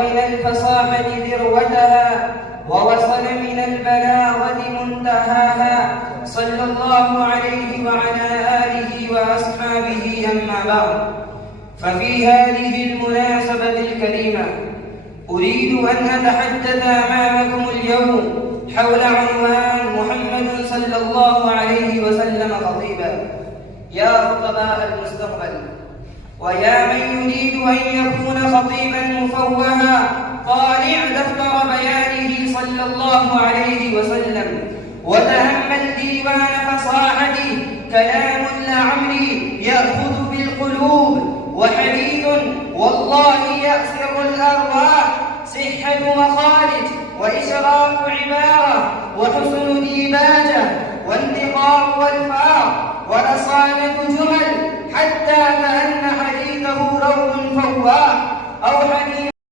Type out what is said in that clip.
من الفصاحة ذروتها ووصل من البلاغة منتهاها، صلى الله عليه وعلى آله وأصحابه. أما بعد، ففي هذه المناسبة الكريمة أريد أن أتحدث أمامكم اليوم حول عنوان محمد صلى الله عليه وسلم خطيبا. يا خطباء المستقبل، ويا من يريد أن يكون خطيبا مفوها طالع دفتر بيانه صلى الله عليه وسلم وتأمل ديوان فصاحته، كلام لعمري يأخذ بالقلوب وحديث والله يأسر الأرواح، صحة مخارج وإشراق عبارة وحسن ديباجة وانتقاء والفاق ورصانة جمل، حتى كأن حديثه روض فواح أو حديث